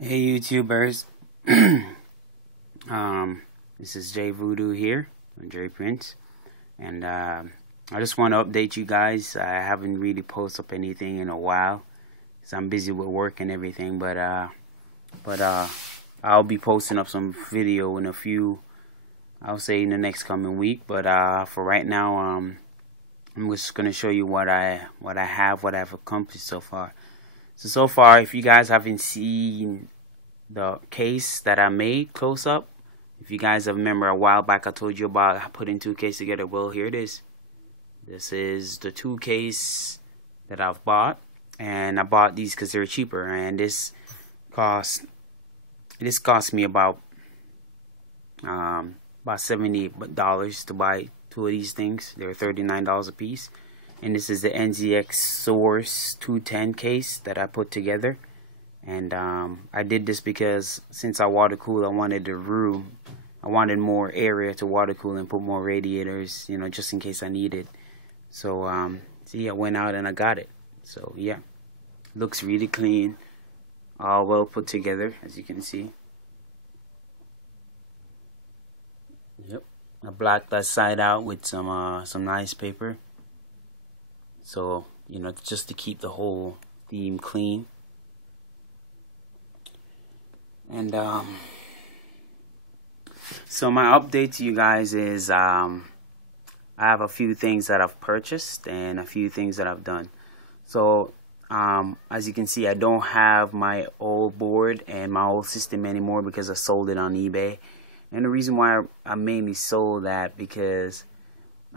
Hey YouTubers, this is Jay Voodoo here, Jay Prince, and I just want to update you guys. I haven't really posted up anything in a while, because I'm busy with work and everything. But I'll be posting up some video in a few, I'll say in the next coming week. But for right now, I'm just gonna show you what I've accomplished so far. So far, if you guys haven't seen the case that I made close up, if you guys have remember a while back I told you about putting two cases together, well, here it is. This is the two case that I've bought, and I bought these because they're cheaper, and cost me about $70 to buy two of these things. They're $39 a piece. And this is the NZX Source 210 case that I put together. And I did this because since I water cool, I wanted more area to water cool and put more radiators, just in case I needed. So see, I went out and I got it. So yeah, looks really clean, all well put together, as you can see. Yep, I blacked that side out with some nice paper. So, just to keep the whole theme clean. And so my update to you guys is I have a few things that I've purchased and a few things that I've done. So as you can see, I don't have my old board and my old system anymore because I sold it on eBay. And the reason why I mainly sold that because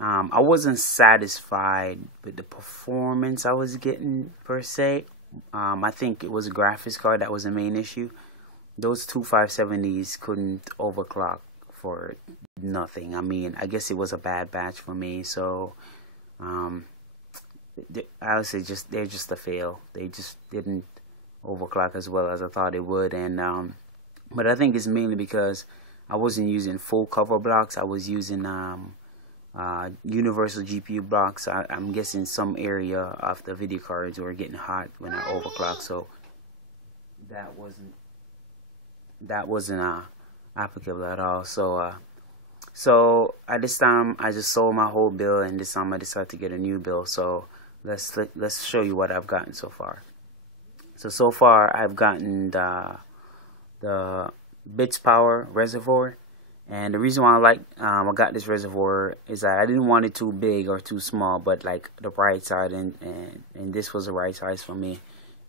I wasn't satisfied with the performance I was getting per se. I think it was a graphics card that was the main issue. Those two 570s couldn't overclock for nothing. I mean, I guess it was a bad batch for me. So I would say they're just a fail. They just didn't overclock as well as I thought it would. And but I think it's mainly because I wasn't using full cover blocks. I was using universal GPU blocks. I'm guessing some area of the video cards were getting hot when I overclocked, so that wasn't applicable at all. So at this time I just sold my whole bill, and this time I decided to get a new bill. So let's show you what I've gotten so far. So far I've gotten the bits power reservoir. And the reason why I got this reservoir is that I didn't want it too big or too small, but like the right side, and this was the right size for me.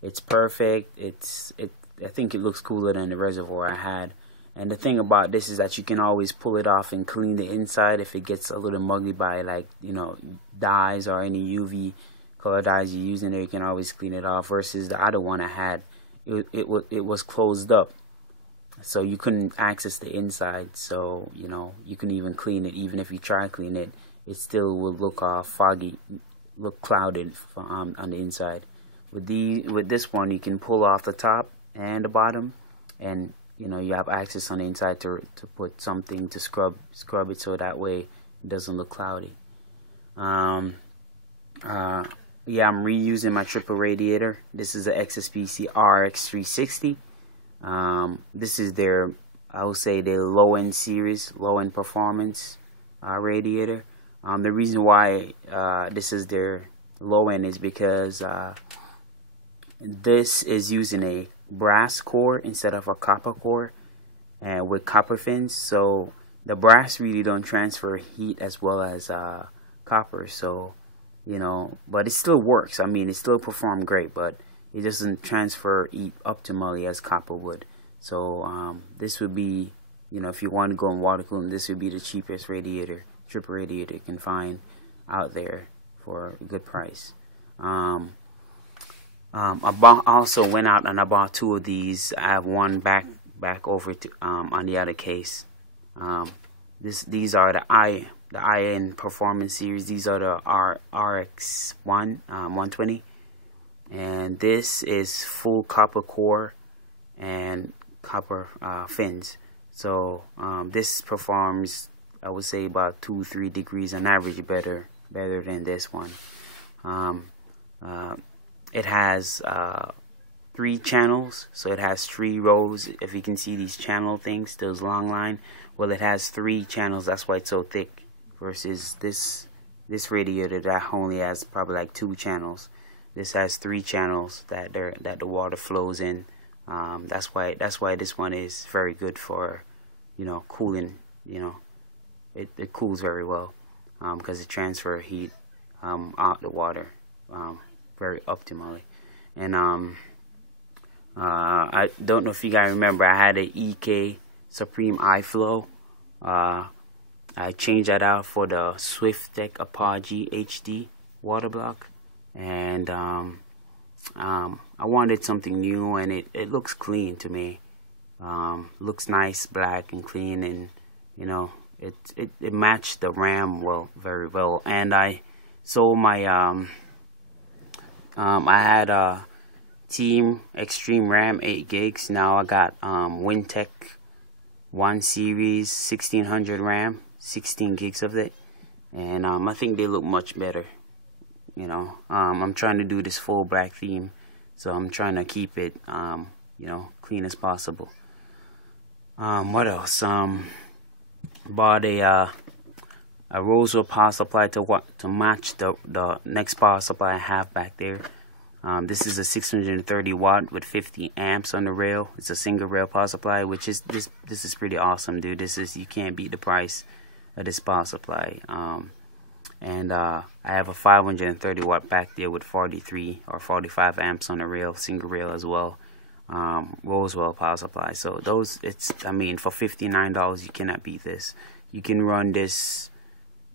It's perfect. I think it looks cooler than the reservoir I had. And the thing about this is that you can always pull it off and clean the inside if it gets a little muggy by dyes or any UV color dyes you're using there. You can always clean it off. Versus the other one I had, it was closed up. So you couldn't access the inside, so you couldn't even clean it. Even if you try to clean it, it still would look foggy, look clouded on the inside. With this one, you can pull off the top and the bottom, and you have access on the inside to put something to scrub it, so that way it doesn't look cloudy. Yeah, I'm reusing my triple radiator. This is the XSPC RX360. This is their, I would say, their low-end series, low-end performance radiator. The reason why this is their low-end is because this is using a brass core instead of a copper core, and with copper fins. So the brass really don't transfer heat as well as copper. So but it still works. I mean, it still performs great, but it doesn't transfer heat optimally as copper would. So this would be, if you want to go in water cooling, this would be the cheapest radiator, triple radiator you can find out there for a good price. I also went out and I bought two of these. I have one back over to on the other case. These are the IN Performance series. These are the RX 120. And this is full copper core and copper fins. So this performs, I would say, about 2-3 degrees on average better than this one. It has 3 channels, so it has 3 rows. If you can see these channel things, those long line, well, it has 3 channels. That's why it's so thick. Versus this radiator that only has probably like 2 channels. This has 3 channels that the water flows in. That's why this one is very good for, you know, cooling. You know, it cools very well because it transfers heat out the water very optimally. And I don't know if you guys remember, I had an EK Supreme iFlow. I changed that out for the Swiftech Apogee HD water block, and I wanted something new, and it looks clean to me. Looks nice, black and clean, and you know it matched the RAM very well. And I sold my I had a Team Extreme RAM 8 gigs. Now I got Wintech 1 Series 1600 RAM, 16 gigs of it, and I think they look much better. You know, I'm trying to do this full black theme, so I'm trying to keep it you know, clean as possible. What else? Bought a Rosewell power supply to match the next power supply I have back there. This is a 630 watt with 50 amps on the rail. It's a single rail power supply, which is this is pretty awesome, dude. You can't beat the price of this power supply. And I have a 530 watt back there with 43 or 45 amps on the rail, single rail as well. Rosewell power supply. So those, I mean, for $59 you cannot beat this. You can run this.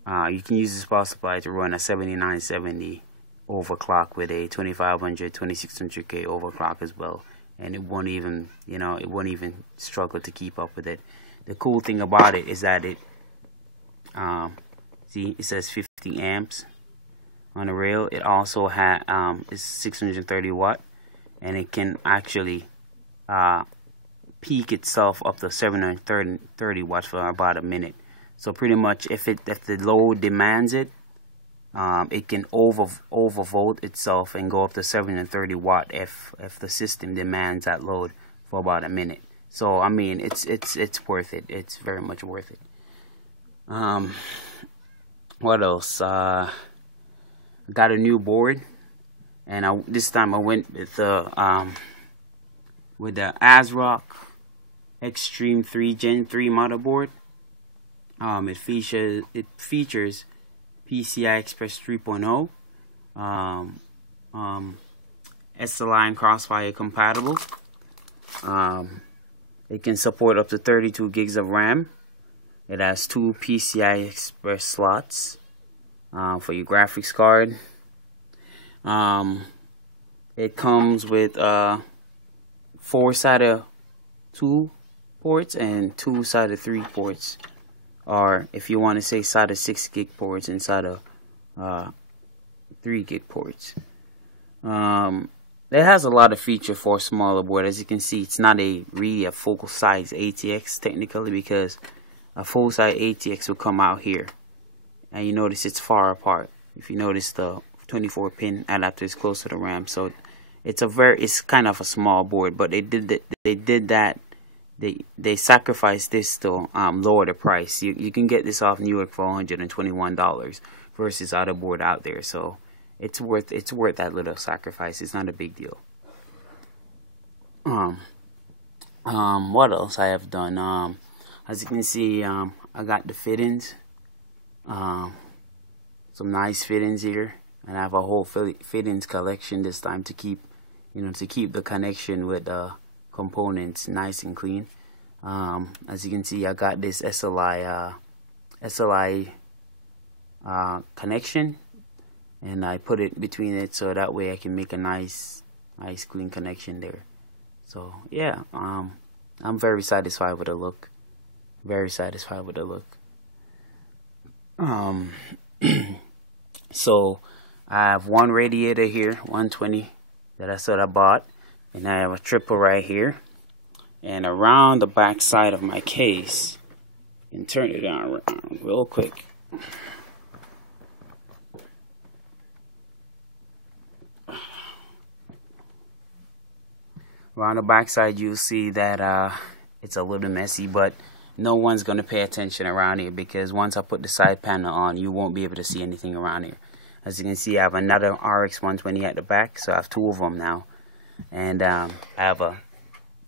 You can use this power supply to run a 7970 overclock with a 2500 2600K overclock as well, and it won't even, you know, it won't even struggle to keep up with it. The cool thing about it is that it see, it says 50 amps on the rail. It also has it's 630 watt, and it can actually peak itself up to 730 watts for about a minute. So pretty much, if the load demands it, it can overvolt itself and go up to 730 watt if the system demands that load for about a minute. So I mean, it's worth it. It's very much worth it. What else? I got a new board, and this time I went with the ASRock Extreme 3 Gen 3 motherboard. It features PCI Express 3.0, SLI and Crossfire compatible. It can support up to 32 gigs of RAM. It has 2 PCI Express slots for your graphics card. It comes with 4 SATA 2 ports and 2 SATA 3 ports, or if you want to say SATA 6 gig ports and SATA 3 gig ports. It has a lot of feature for a smaller board. As you can see, it's not really a full size ATX technically, because a full size ATX will come out here, and you notice it's far apart. If you notice, the 24 pin adapter is close to the RAM, so it's kind of a small board. But they sacrificed this to lower the price. You can get this off New York for $121 versus other board out there. So it's worth that little sacrifice. It's not a big deal. What else I have done? As you can see, I got the fittings. Some nice fittings here, and I have a whole fittings collection this time to keep the connection with the components nice and clean. As you can see, I got this SLI connection, and I put it between it so that way I can make a nice clean connection there. So yeah, I'm very satisfied with the look. Very satisfied with the look. So I have one radiator here, 120, that I bought, and I have a triple right here. And around the back side of my case, you can turn it around real quick. Around the backside, you'll see that it's a little messy, but no one's going to pay attention around here because once I put the side panel on, you won't be able to see anything around here. As you can see, I have another RX 120 at the back, so I have two of them now. And I have a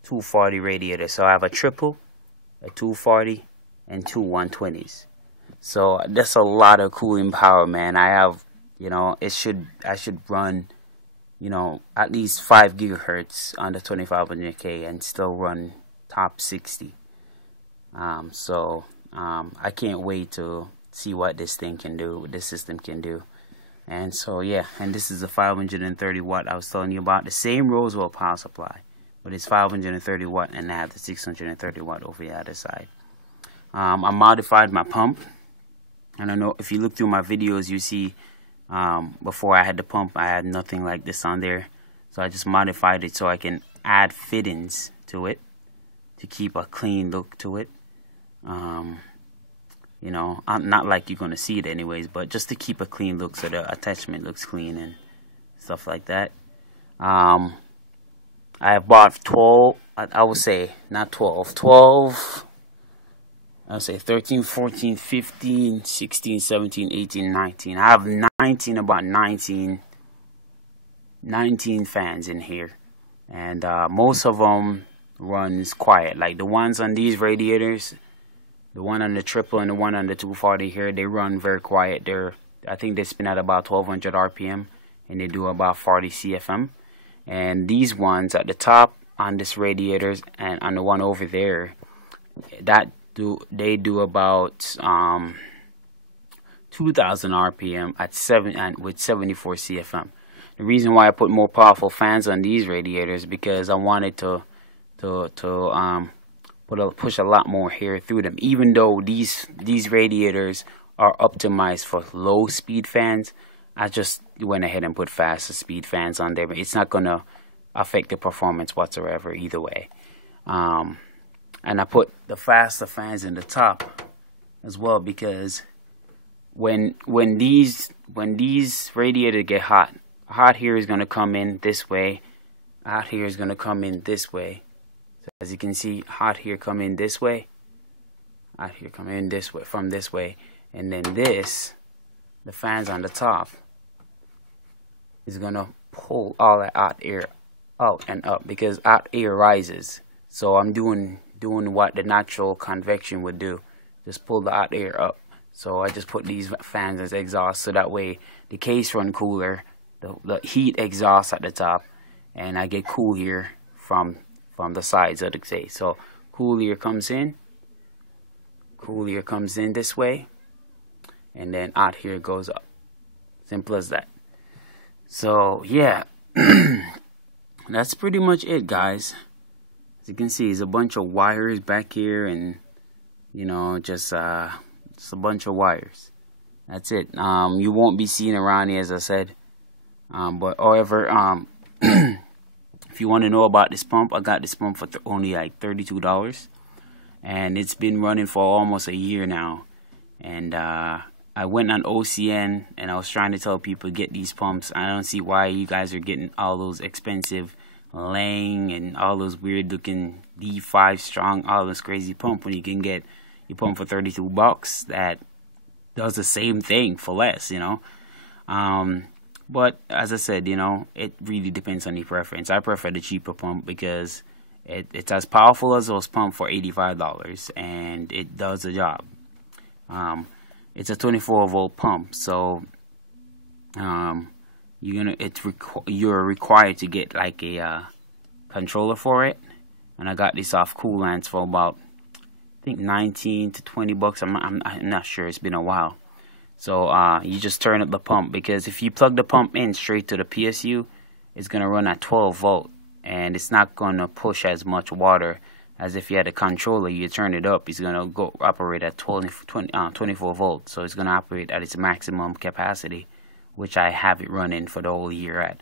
240 radiator, so I have a triple, a 240, and two 120s. So that's a lot of cooling power, man. I have, I should run, at least 5 gigahertz on the 2500K and still run top 60. I can't wait to see what this thing can do, what this system can do. And so yeah, and this is the 530 watt I was telling you about, the same Roswell power supply, but it's 530 watt and I have the 630 watt over the other side. I modified my pump. I don't know if you look through my videos, you see before I had the pump, I had nothing like this on there. So I just modified it so I can add fittings to it to keep a clean look to it. I'm not like you're going to see it anyways, but just to keep a clean look so the attachment looks clean and stuff like that. I have bought 12, I would say, not 12, 12, I would say 13, 14, 15, 16, 17, 18, 19. I have 19, about 19 fans in here. And most of them runs quiet. Like the ones on these radiators, the one on the triple and the one on the 240 here, they run very quiet. I think they spin at about 1200 RPM and they do about 40 CFM. And these ones at the top on this radiators and on the one over there, they do about 2000 RPM at 7 and with 74 CFM. The reason why I put more powerful fans on these radiators because I wanted to push a lot more air through them. Even though these radiators are optimized for low speed fans, I just went ahead and put faster speed fans on there, but it's not gonna affect the performance whatsoever either way. And I put the faster fans in the top as well because when these radiators get hot here is gonna come in this way, hot here is gonna come in this way. So as you can see, hot here come in this way, hot here come in this way, from this way, and then the fans on the top is gonna pull all that hot air out and up because hot air rises. So I'm doing what the natural convection would do, just pull the hot air up. So I just put these fans as exhaust so that way the case run cooler, the heat exhausts at the top, and I get cool here from the sides of the case. So cool air comes in this way, and then hot here goes up. Simple as that. So yeah, that's pretty much it, guys. As you can see, there's a bunch of wires back here, and just a bunch of wires. That's it. You won't be seeing around here, as I said. But however, if you want to know about this pump, I got this pump for only like $32, and it's been running for almost a year now. And I went on OCN and I was trying to tell people get these pumps. I don't see why you guys are getting all those expensive Lang and all those weird looking D5 strong, all this crazy pump when you can get your pump for $32 that does the same thing for less, But as I said, it really depends on your preference. I prefer the cheaper pump because it's as powerful as those pumps for $85 and it does the job. It's a 24-volt pump, so you're required to get like a controller for it. And I got this off Coolants for about, I think, 19 to 20 bucks. I'm not sure. It's been a while. So you just turn up the pump, because if you plug the pump in straight to the PSU, it's going to run at 12 volt, and it's not going to push as much water as if you had a controller. You turn it up, it's going to go operate at 24 volts. So it's going to operate at its maximum capacity, which I have it running for the whole year at.